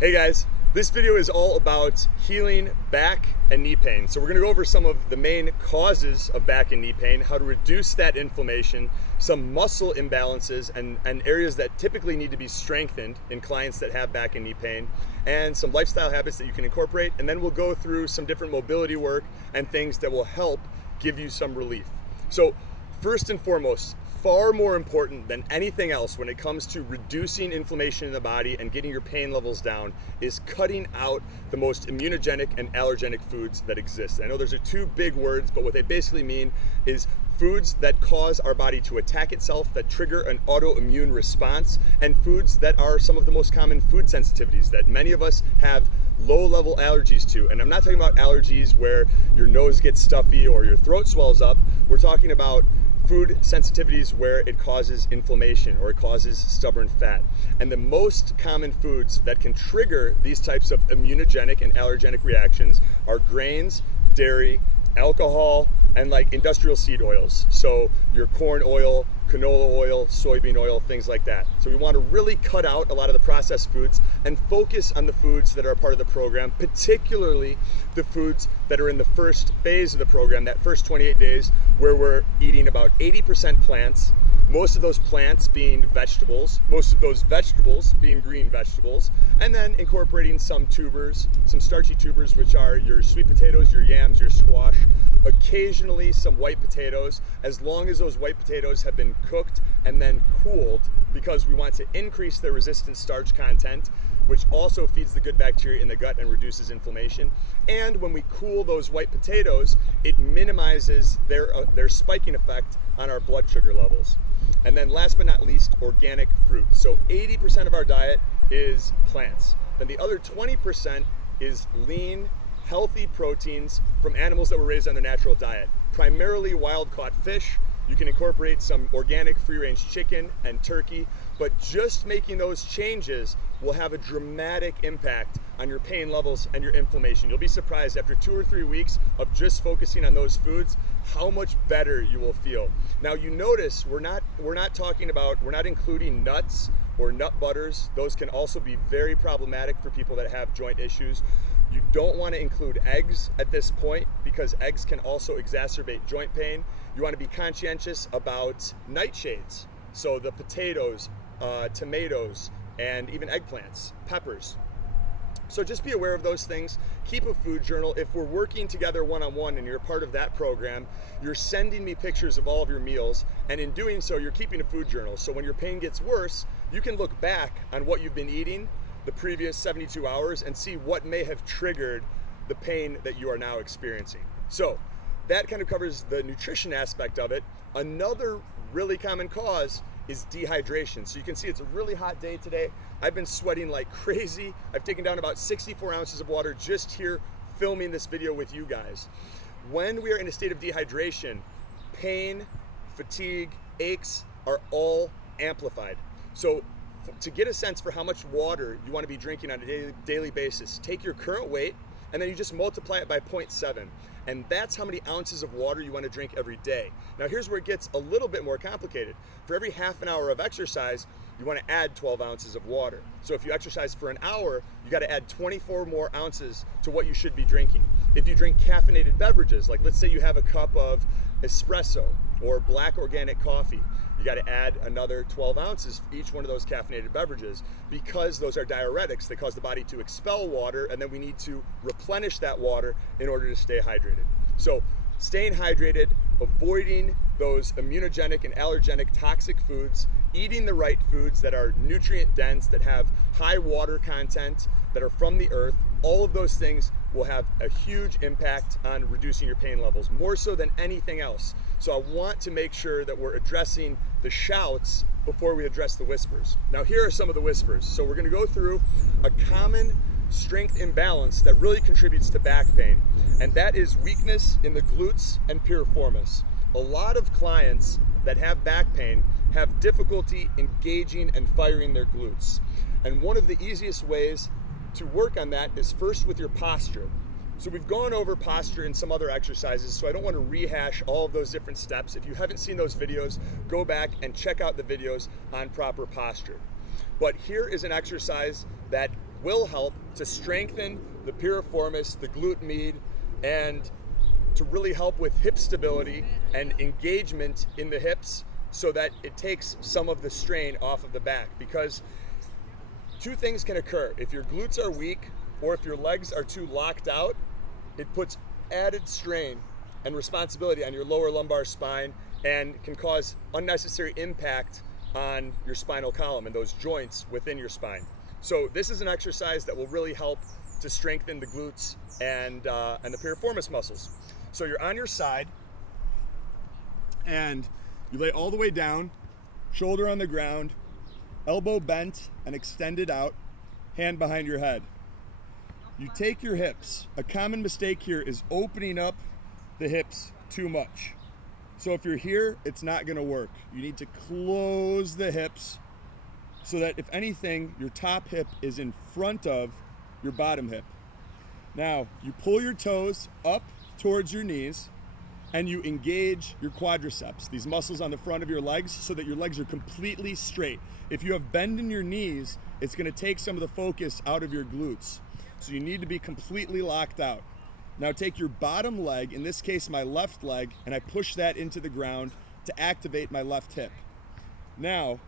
Hey guys, this video is all about healing back and knee pain. So we're going to go over some of the main causes of back and knee pain, how to reduce that inflammation, some muscle imbalances and areas that typically need to be strengthened in clients that have back and knee pain, and some lifestyle habits that you can incorporate. And then we'll go through some different mobility work and things that will help give you some relief. So first and foremost, far more important than anything else when it comes to reducing inflammation in the body and getting your pain levels down is cutting out the most immunogenic and allergenic foods that exist. I know those are two big words, but what they basically mean is foods that cause our body to attack itself, that trigger an autoimmune response, and foods that are some of the most common food sensitivities that many of us have low-level allergies to. And I'm not talking about allergies where your nose gets stuffy or your throat swells up. We're talking about food sensitivities where it causes inflammation or it causes stubborn fat. And the most common foods that can trigger these types of immunogenic and allergenic reactions are grains, dairy, alcohol, and like industrial seed oils. So your corn oil, canola oil, soybean oil, things like that. So we want to really cut out a lot of the processed foods and focus on the foods that are a part of the program, particularly the foods that are in the first phase of the program, that first 28 days, where we're eating about 80% plants, most of those plants being vegetables, most of those vegetables being green vegetables, and then incorporating some tubers, some starchy tubers, which are your sweet potatoes, your yams, your squash, occasionally some white potatoes, as long as those white potatoes have been cooked and then cooled, because we want to increase their resistant starch content, which also feeds the good bacteria in the gut and reduces inflammation. And when we cool those white potatoes, it minimizes their spiking effect on our blood sugar levels. And then last but not least, organic fruit. So 80% of our diet is plants. Then the other 20% is lean, healthy proteins from animals that were raised on their natural diet, primarily wild-caught fish. You can incorporate some organic free-range chicken and turkey, but just making those changes will have a dramatic impact on your pain levels and your inflammation. You'll be surprised after 2 or 3 weeks of just focusing on those foods, how much better you will feel. Now you notice we're not including nuts or nut butters. Those can also be very problematic for people that have joint issues. You don't want to include eggs at this point because eggs can also exacerbate joint pain. You want to be conscientious about nightshades. So the potatoes, tomatoes, and even eggplants, peppers. So just be aware of those things. Keep a food journal. If we're working together one-on-one and you're part of that program, you're sending me pictures of all of your meals, and in doing so, you're keeping a food journal. So when your pain gets worse, you can look back on what you've been eating the previous 72 hours and see what may have triggered the pain that you are now experiencing. So that kind of covers the nutrition aspect of it. Another really common cause is dehydration. So you can see it's a really hot day today. I've been sweating like crazy. I've taken down about 64 ounces of water just here filming this video with you guys. When we are in a state of dehydration, pain, fatigue, aches are all amplified. So to get a sense for how much water you want to be drinking on a daily basis, take your current weight and then you just multiply it by 0.7. And that's how many ounces of water you want to drink every day. Now here's where it gets a little bit more complicated. For every half an hour of exercise, you want to add 12 ounces of water. So if you exercise for an hour, you got to add 24 more ounces to what you should be drinking. If you drink caffeinated beverages, like let's say you have a cup of espresso or black organic coffee, you got to add another 12 ounces for each one of those caffeinated beverages, because those are diuretics. They cause the body to expel water, and then we need to replenish that water in order to stay hydrated. So staying hydrated, avoiding those immunogenic and allergenic toxic foods, eating the right foods that are nutrient dense, that have high water content, that are from the earth, all of those things will have a huge impact on reducing your pain levels, more so than anything else. So I want to make sure that we're addressing the shouts before we address the whispers. Now here are some of the whispers. So we're going to go through a common strength imbalance that really contributes to back pain, and that is weakness in the glutes and piriformis. A lot of clients that have back pain have difficulty engaging and firing their glutes. And one of the easiest ways to work on that is first with your posture. So we've gone over posture in some other exercises, so I don't want to rehash all of those different steps. If you haven't seen those videos, go back and check out the videos on proper posture. But here is an exercise that will help to strengthen the piriformis, the glute med, and to really help with hip stability and engagement in the hips so that it takes some of the strain off of the back. Because two things can occur. If your glutes are weak or if your legs are too locked out, it puts added strain and responsibility on your lower lumbar spine and can cause unnecessary impact on your spinal column and those joints within your spine. So this is an exercise that will really help to strengthen the glutes and the piriformis muscles. So you're on your side and you lay all the way down, shoulder on the ground, elbow bent and extended out, hand behind your head. You take your hips. A common mistake here is opening up the hips too much. So if you're here, it's not gonna work. You need to close the hips so that if anything, your top hip is in front of your bottom hip. Now, you pull your toes up towards your knees and you engage your quadriceps, these muscles on the front of your legs, so that your legs are completely straight. If you have bend in your knees, it's gonna take some of the focus out of your glutes. So you need to be completely locked out. Now take your bottom leg, in this case my left leg, and I push that into the ground to activate my left hip. Now,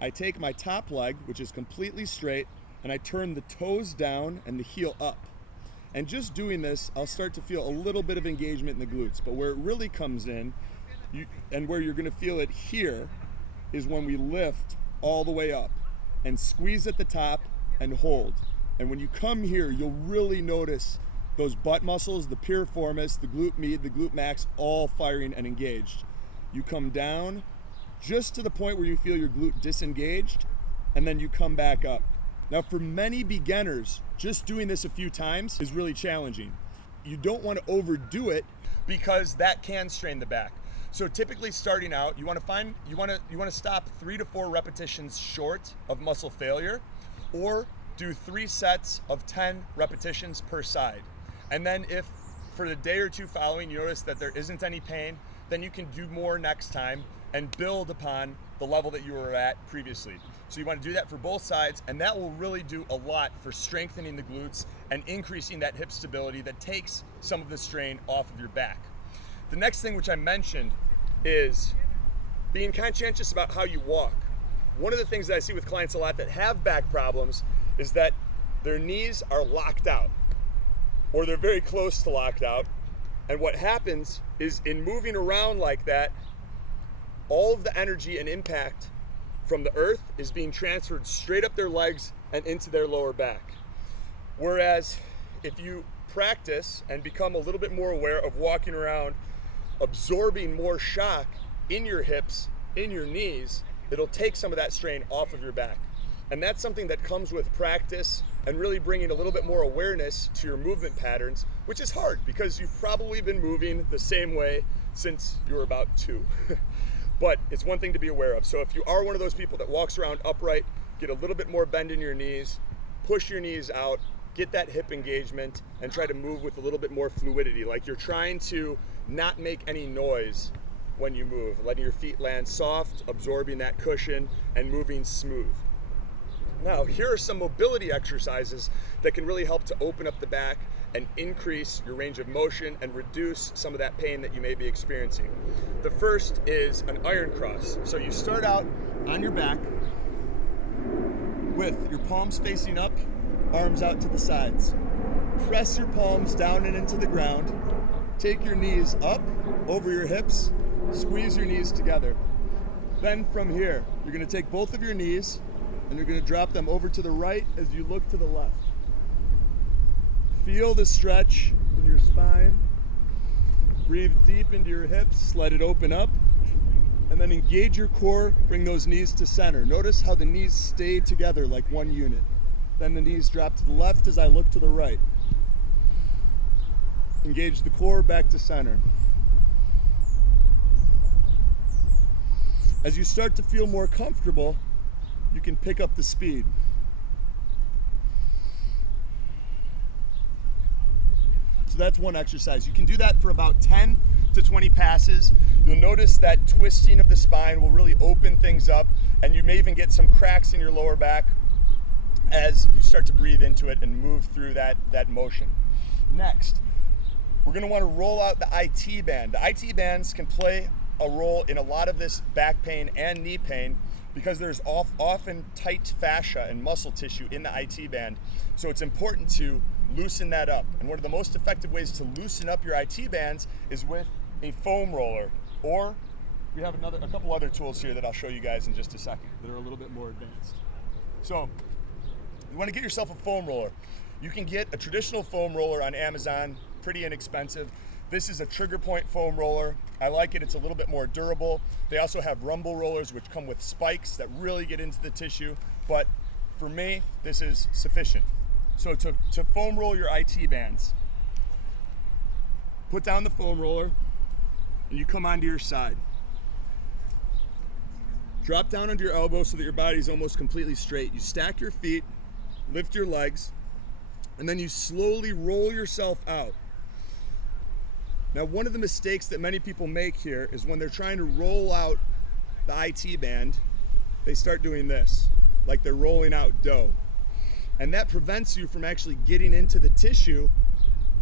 I take my top leg, which is completely straight, and I turn the toes down and the heel up. And just doing this, I'll start to feel a little bit of engagement in the glutes. But where it really comes in, and where you're gonna feel it here, is when we lift all the way up and squeeze at the top and hold. And when you come here, you'll really notice those butt muscles, the piriformis, the glute med, the glute max, all firing and engaged. You come down just to the point where you feel your glute disengaged, and then you come back up. Now for many beginners, just doing this a few times is really challenging. You don't want to overdo it because that can strain the back. So typically starting out, you want to stop 3 to 4 repetitions short of muscle failure, or do 3 sets of 10 repetitions per side. And then if for the day or two following you notice that there isn't any pain, then you can do more next time and build upon the level that you were at previously. So you want to do that for both sides, and that will really do a lot for strengthening the glutes and increasing that hip stability that takes some of the strain off of your back. The next thing, which I mentioned, is being conscientious about how you walk. One of the things that I see with clients a lot that have back problems is that their knees are locked out, or they're very close to locked out. And what happens is, in moving around like that, all of the energy and impact from the earth is being transferred straight up their legs and into their lower back. Whereas if you practice and become a little bit more aware of walking around, absorbing more shock in your hips, in your knees, it'll take some of that strain off of your back. And that's something that comes with practice and really bringing a little bit more awareness to your movement patterns, which is hard because you've probably been moving the same way since you were about 2. But it's one thing to be aware of. So if you are one of those people that walks around upright, get a little bit more bend in your knees, push your knees out, get that hip engagement, and try to move with a little bit more fluidity, like you're trying to not make any noise when you move, letting your feet land soft, absorbing that cushion, and moving smooth. Now, here are some mobility exercises that can really help to open up the back and increase your range of motion and reduce some of that pain that you may be experiencing. The first is an iron cross. So you start out on your back with your palms facing up, arms out to the sides. Press your palms down and into the ground. Take your knees up over your hips, squeeze your knees together. Then from here, you're gonna take both of your knees and you're gonna drop them over to the right as you look to the left. Feel the stretch in your spine. Breathe deep into your hips, let it open up, and then engage your core, bring those knees to center. Notice how the knees stay together like one unit. Then the knees drop to the left as I look to the right. Engage the core, back to center. As you start to feel more comfortable, you can pick up the speed. So that's one exercise. You can do that for about 10 to 20 passes. You'll notice that twisting of the spine will really open things up, and you may even get some cracks in your lower back as you start to breathe into it and move through that motion. Next, we're going to want to roll out the IT band. The IT bands can play a role in a lot of this back pain and knee pain because there's often tight fascia and muscle tissue in the IT band. So it's important to loosen that up. And one of the most effective ways to loosen up your IT bands is with a foam roller, or we have a couple other tools here that I'll show you guys in just a second that are a little bit more advanced. So you want to get yourself a foam roller. You can get a traditional foam roller on Amazon, pretty inexpensive. This is a trigger point foam roller. I like it, it's a little bit more durable. They also have rumble rollers which come with spikes that really get into the tissue, but for me, this is sufficient. So to foam roll your IT bands, put down the foam roller and you come onto your side. Drop down under your elbow so that your body is almost completely straight. You stack your feet, lift your legs, and then you slowly roll yourself out. Now, one of the mistakes that many people make here is when they're trying to roll out the IT band, they start doing this, like they're rolling out dough. And that prevents you from actually getting into the tissue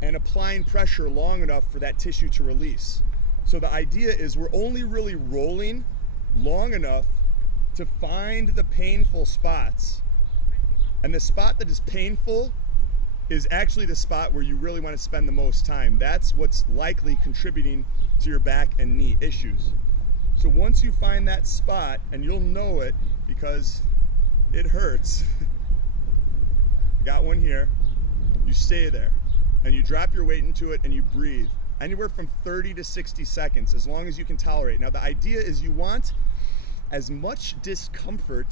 and applying pressure long enough for that tissue to release. So the idea is we're only really rolling long enough to find the painful spots. And the spot that is painful is actually the spot where you really want to spend the most time. That's what's likely contributing to your back and knee issues. So once you find that spot, and you'll know it because it hurts, got one here, you stay there and you drop your weight into it and you breathe anywhere from 30 to 60 seconds, as long as you can tolerate. Now the idea is you want as much discomfort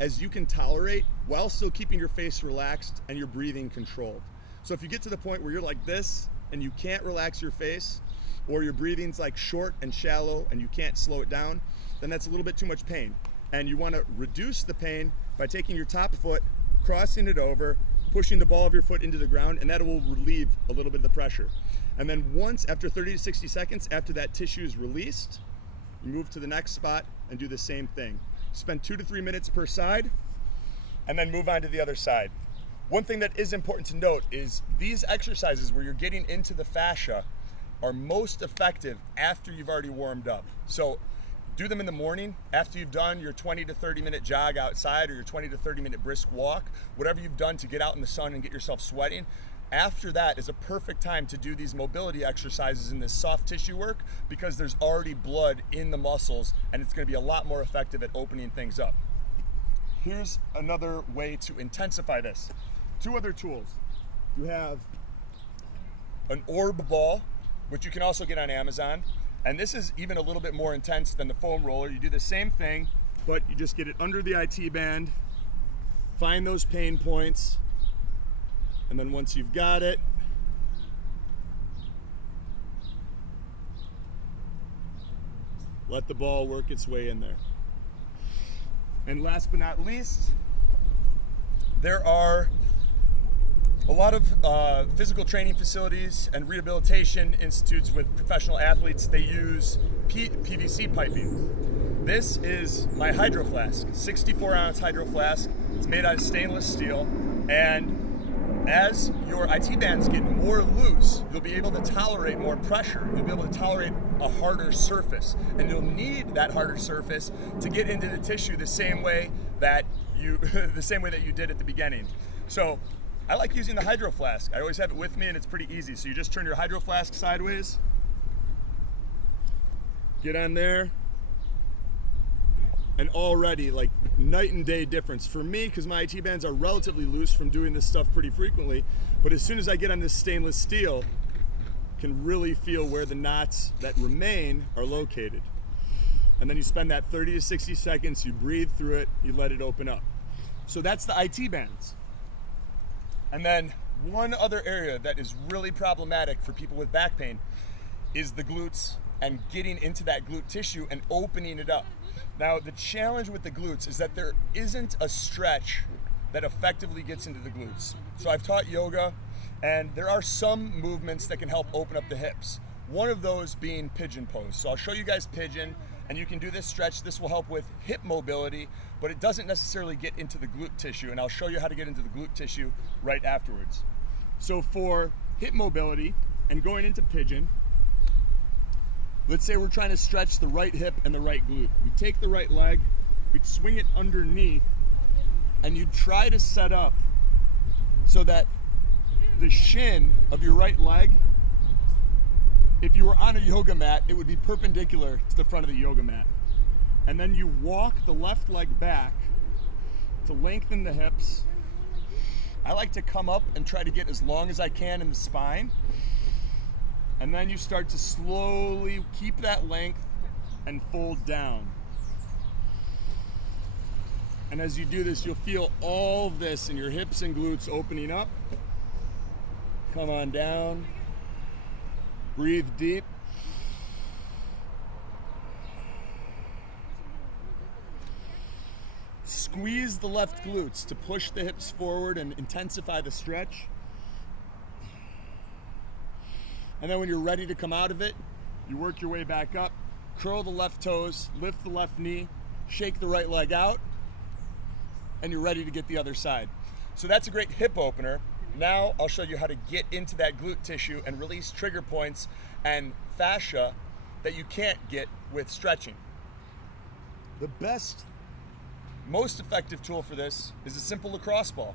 as you can tolerate while still keeping your face relaxed and your breathing controlled. So if you get to the point where you're like this and you can't relax your face, or your breathing's like short and shallow and you can't slow it down, then that's a little bit too much pain. And you want to reduce the pain by taking your top foot, crossing it over, pushing the ball of your foot into the ground, and that will relieve a little bit of the pressure. And then once, after 30 to 60 seconds, after that tissue is released, you move to the next spot and do the same thing. Spend 2 to 3 minutes per side, and then move on to the other side. One thing that is important to note is these exercises where you're getting into the fascia are most effective after you've already warmed up. So do them in the morning after you've done your 20 to 30 minute jog outside, or your 20 to 30 minute brisk walk, whatever you've done to get out in the sun and get yourself sweating. After that is a perfect time to do these mobility exercises and this soft tissue work, because there's already blood in the muscles and it's going to be a lot more effective at opening things up. Here's another way to intensify this. 2 other tools. You have an orb ball, which you can also get on Amazon, and this is even a little bit more intense than the foam roller. You do the same thing, but you just get it under the IT band, find those pain points, and then once you've got it, let the ball work its way in there. And last but not least, there are a lot of physical training facilities and rehabilitation institutes with professional athletes. They use PVC piping. This is my hydro flask, 64-ounce hydro flask. It's made out of stainless steel, and as your IT bands get more loose, you'll be able to tolerate more pressure. You'll be able to tolerate a harder surface, and you'll need that harder surface to get into the tissue the same way that you did at the beginning. So I like using the hydro flask. I always have it with me, and it's pretty easy. So you just turn your hydro flask sideways, get on there, and already, like, night and day difference for me, because my IT bands are relatively loose from doing this stuff pretty frequently. But as soon as I get on this stainless steel, I can really feel where the knots that remain are located. And then you spend that 30 to 60 seconds, you breathe through it, you let it open up. So that's the IT bands. And then one other area that is really problematic for people with back pain is the glutes and getting into that glute tissue and opening it up. Now, the challenge with the glutes is that there isn't a stretch that effectively gets into the glutes. So I've taught yoga, and there are some movements that can help open up the hips. One of those being pigeon pose. So I'll show you guys pigeon, And you can do this stretch. This will help with hip mobility, but it doesn't necessarily get into the glute tissue. And I'll show you how to get into the glute tissue right afterwards. So for hip mobility and going into pigeon, let's say we're trying to stretch the right hip and the right glute. We take the right leg, we'd swing it underneath, and you'd try to set up so that the shin of your right leg, if you were on a yoga mat, it would be perpendicular to the front of the yoga mat. And then you walk the left leg back to lengthen the hips. I like to come up and try to get as long as I can in the spine. And then you start to slowly keep that length and fold down. And as you do this, you'll feel all of this in your hips and glutes opening up. Come on down. Breathe deep. Squeeze the left glutes to push the hips forward and intensify the stretch. And then when you're ready to come out of it, you work your way back up, curl the left toes, lift the left knee, shake the right leg out, and you're ready to get the other side. So that's a great hip opener. Now I'll show you how to get into that glute tissue and release trigger points and fascia that you can't get with stretching. The best, most effective tool for this is a simple lacrosse ball.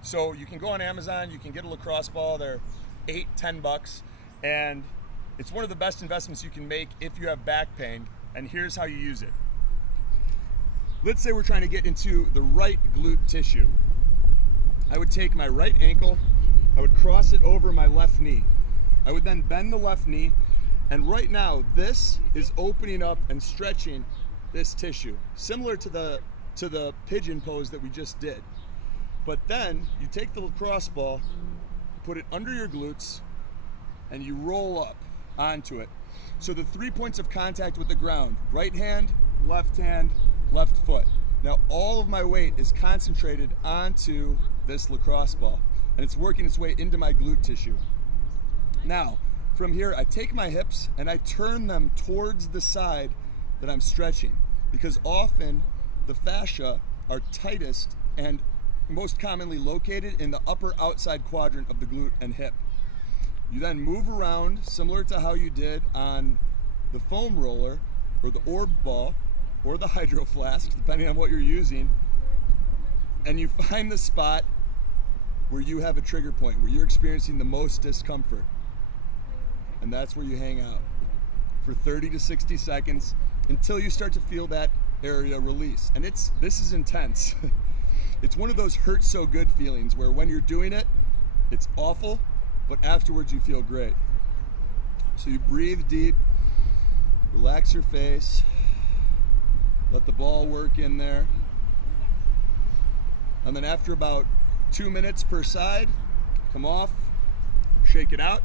So you can go on Amazon, you can get a lacrosse ball, they're $8-10, and it's one of the best investments you can make if you have back pain, and here's how you use it. Let's say we're trying to get into the right glute tissue. I would take my right ankle, I would cross it over my left knee. I would then bend the left knee, and right now this is opening up and stretching this tissue, similar to the pigeon pose that we just did. But then you take the lacrosse ball, put it under your glutes, and you roll up onto it. So the 3 points of contact with the ground, right hand, left foot. Now all of my weight is concentrated onto this lacrosse ball, and it's working its way into my glute tissue. Now, from here, I take my hips and I turn them towards the side that I'm stretching, because often the fascia are tightest and most commonly located in the upper outside quadrant of the glute and hip. You then move around similar to how you did on the foam roller or the orb ball or the hydro flask, depending on what you're using, and you find the spot where you have a trigger point, where you're experiencing the most discomfort. And that's where you hang out for 30 to 60 seconds until you start to feel that area release. And this is intense. It's one of those hurt so good feelings where when you're doing it, it's awful, but afterwards you feel great. So you breathe deep, relax your face, let the ball work in there. And then after about 2 minutes per side, come off, shake it out,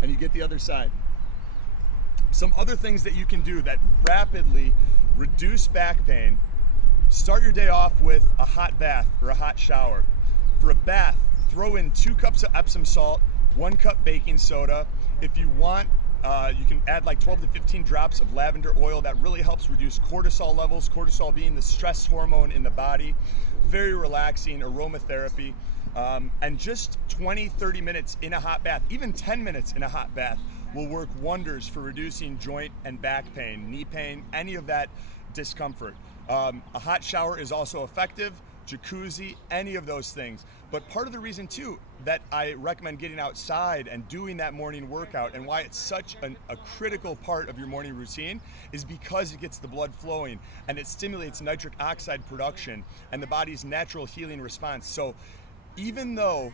and you get the other side. Some other things that you can do that rapidly reduce back pain: start your day off with a hot bath or a hot shower. For a bath, throw in 2 cups of Epsom salt, 1 cup baking soda. If you want, you can add like 12 to 15 drops of lavender oil. That really helps reduce cortisol levels, cortisol being the stress hormone in the body. Very relaxing aromatherapy. And just 20-30 minutes in a hot bath, even 10 minutes in a hot bath, will work wonders for reducing joint and back pain, knee pain, any of that discomfort. A hot shower is also effective, jacuzzi, any of those things. But part of the reason too that I recommend getting outside and doing that morning workout, and why it's such a critical part of your morning routine, is because it gets the blood flowing and it stimulates nitric oxide production and the body's natural healing response. So even though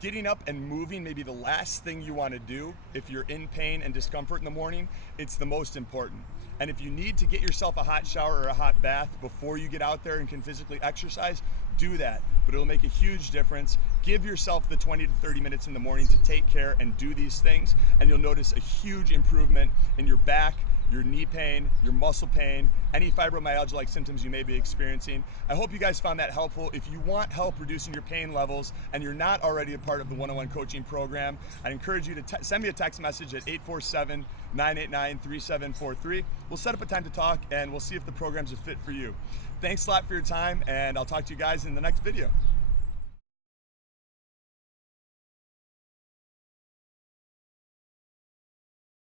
getting up and moving may be the last thing you want to do if you're in pain and discomfort in the morning, it's the most important. And if you need to get yourself a hot shower or a hot bath before you get out there and can physically exercise, do that. But it'll make a huge difference. Give yourself the 20 to 30 minutes in the morning to take care and do these things, and you'll notice a huge improvement in your back, your knee pain, your muscle pain, any fibromyalgia-like symptoms you may be experiencing. I hope you guys found that helpful. If you want help reducing your pain levels and you're not already a part of the one-on-one coaching program, I'd encourage you to send me a text message at 847-989-3743. We'll set up a time to talk and we'll see if the program's a fit for you. Thanks a lot for your time, and I'll talk to you guys in the next video.